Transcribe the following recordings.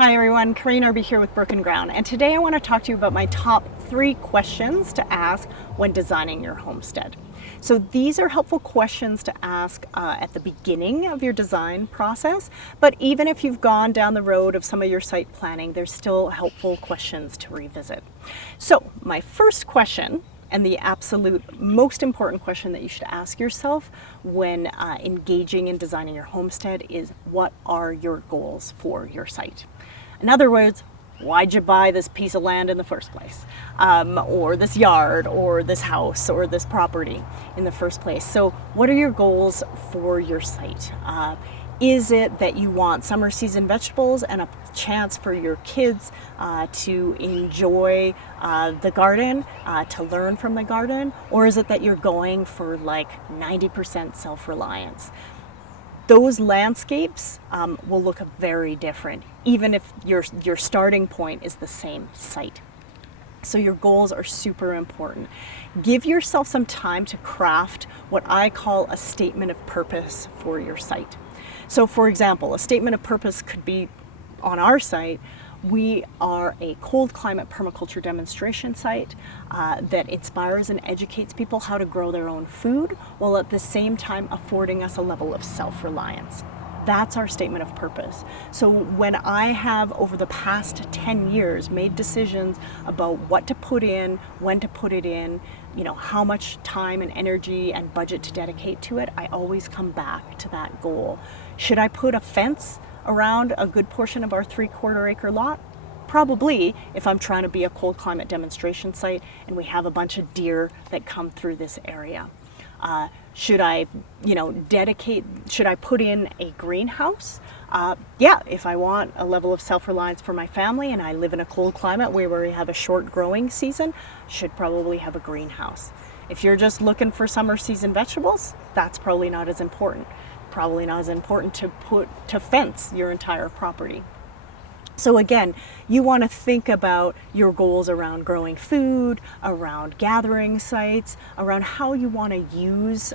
Hi everyone, Kareen Erbe here with Broken Ground, and today I want to talk to you about my top 3 questions to ask when designing your homestead. So these are helpful questions to ask at the beginning of your design process, but even if you've gone down the road of some of your site planning, there's still helpful questions to revisit. So my first question, and the absolute most important question that you should ask yourself when engaging in designing your homestead is, what are your goals for your site? In other words, why'd you buy this piece of land in the first place? Or this yard, or this house, or this property in the first place? So what are your goals for your site? Is it that you want summer season vegetables and a chance for your kids to enjoy the garden, to learn from the garden? Or is it that you're going for like 90% self-reliance? Those landscapes will look very different, even if your starting point is the same site. So your goals are super important. Give yourself some time to craft what I call a statement of purpose for your site. So for example, a statement of purpose could be, on our site, we are a cold climate permaculture demonstration site that inspires and educates people how to grow their own food, while at the same time affording us a level of self-reliance. That's our statement of purpose. So when I have, over the past 10 years, made decisions about what to put in, when to put it in, how much time and energy and budget to dedicate to it, I always come back to that goal. Should I put a fence around a good portion of our 3/4 acre lot? Probably, if I'm trying to be a cold climate demonstration site and we have a bunch of deer that come through this area. Should I, should I put in a greenhouse? Yeah, if I want a level of self-reliance for my family and I live in a cold climate where we have a short growing season, should probably have a greenhouse. If you're just looking for summer season vegetables, that's probably not as important. Probably not as important to fence your entire property. So again, you want to think about your goals around growing food, around gathering sites, around how you want to use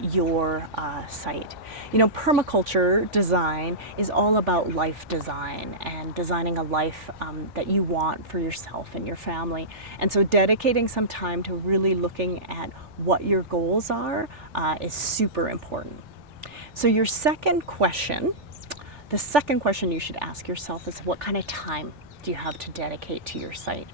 your site. Permaculture design is all about life design and designing a life that you want for yourself and your family. And so dedicating some time to really looking at what your goals are is super important. So the second question you should ask yourself is, what kind of time do you have to dedicate to your site?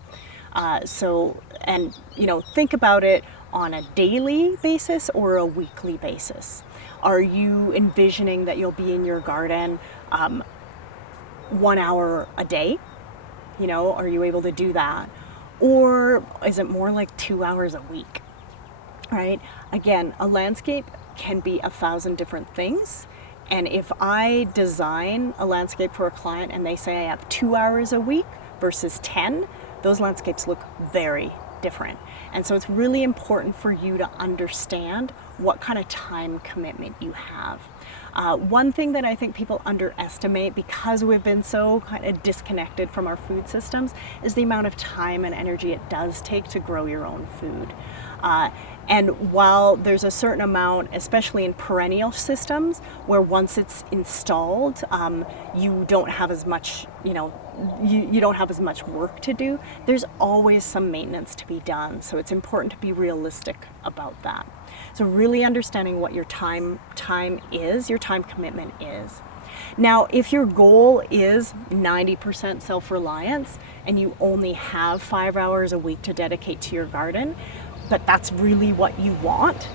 Think about it on a daily basis or a weekly basis. Are you envisioning that you'll be in your garden 1 hour a day? Are you able to do that? Or is it more like 2 hours a week? Right? Again, a landscape can be 1,000 different things. And if I design a landscape for a client and they say I have 2 hours a week versus 10, those landscapes look very different. And so it's really important for you to understand what kind of time commitment you have. One thing that I think people underestimate, because we've been so kind of disconnected from our food systems, is the amount of time and energy it does take to grow your own food. And while there's a certain amount, especially in perennial systems, where once it's installed, you don't have as much, you don't have as much work to do, there's always some maintenance to be done. So it's important to be realistic about that. So really understanding what your time is, your time commitment is. Now, if your goal is 90% self-reliance and you only have 5 hours a week to dedicate to your garden, but that's really what you want,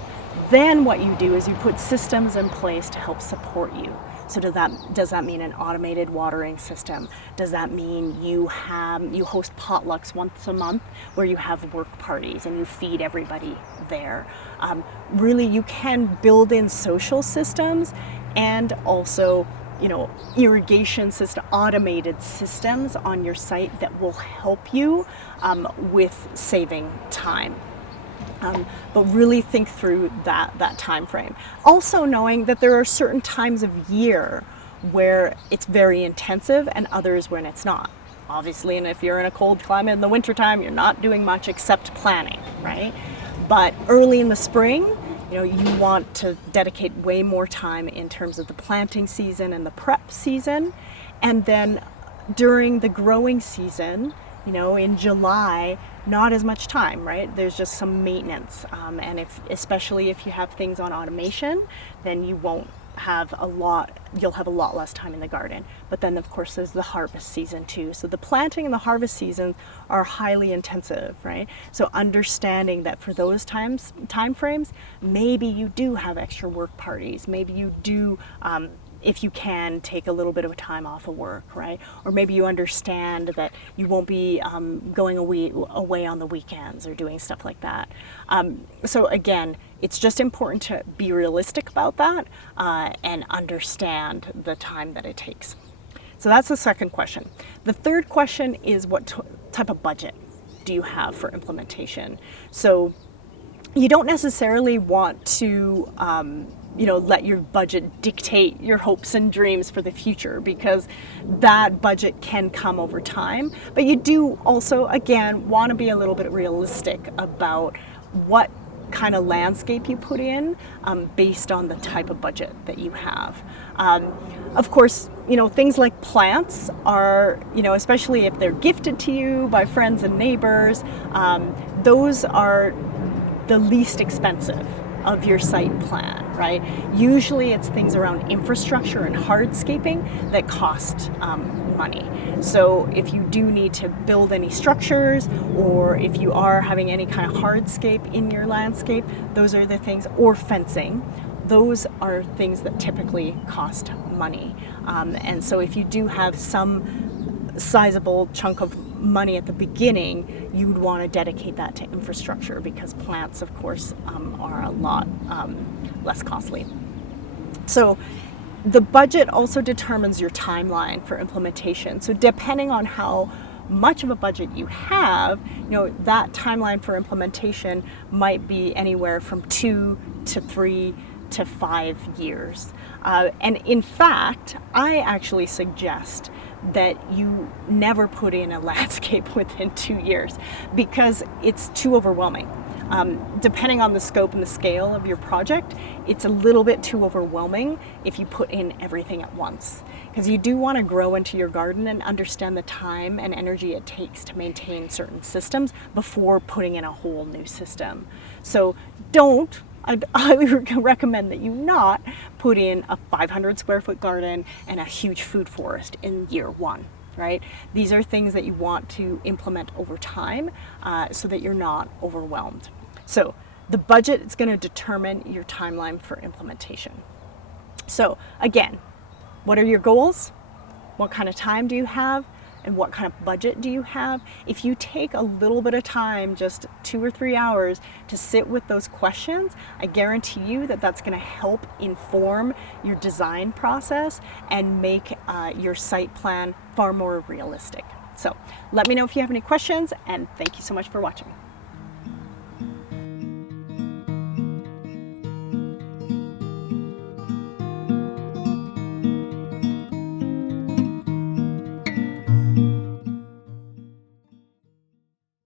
then what you do is you put systems in place to help support you. So does that mean an automated watering system? Does that mean you host potlucks once a month where you have work parties and you feed everybody there? Really, you can build in social systems and also irrigation system, automated systems on your site that will help you with saving time. But really think through that time frame. Also knowing that there are certain times of year where it's very intensive and others when it's not. Obviously, and if you're in a cold climate in the wintertime, you're not doing much except planning, right? But early in the spring, you want to dedicate way more time in terms of the planting season and the prep season. And then during the growing season, in July, not as much time, right? There's just some maintenance. And especially if you have things on automation, then you'll have a lot less time in the garden. But then of course there's the harvest season too. So the planting and the harvest seasons are highly intensive, right? So understanding that for those time frames, maybe you do have extra work parties. Maybe you do, if you can, take a little bit of time off of work, right? Or maybe you understand that you won't be going away on the weekends or doing stuff like that. So again, it's just important to be realistic about that and understand the time that it takes. So that's the second question. The third question is what type of budget do you have for implementation? So you don't necessarily want to let your budget dictate your hopes and dreams for the future, because that budget can come over time. But you do also, again, want to be a little bit realistic about what kind of landscape you put in based on the type of budget that you have. Of course, things like plants are, especially if they're gifted to you by friends and neighbors, those are the least expensive of your site plan, right? Usually it's things around infrastructure and hardscaping that cost money. So if you do need to build any structures, or if you are having any kind of hardscape in your landscape, those are the things, or fencing, those are things that typically cost money. And so if you do have some sizable chunk of money at the beginning, you would want to dedicate that to infrastructure, because plants, of course, are a lot less costly. So the budget also determines your timeline for implementation. So depending on how much of a budget you have, that timeline for implementation might be anywhere from 2 to 3 to 5 years. And in fact, I actually suggest that you never put in a landscape within 2 years, because it's too overwhelming. Depending on the scope and the scale of your project, it's a little bit too overwhelming if you put in everything at once, because you do want to grow into your garden and understand the time and energy it takes to maintain certain systems before putting in a whole new system. So I'd highly recommend that you not put in a 500 square foot garden and a huge food forest in year one, right? These are things that you want to implement over time so that you're not overwhelmed. So the budget is going to determine your timeline for implementation. So again, what are your goals? What kind of time do you have? And what kind of budget do you have? If you take a little bit of time, just 2 or 3 hours, to sit with those questions, I guarantee you that that's going to help inform your design process and make your site plan far more realistic. So let me know if you have any questions, and thank you so much for watching.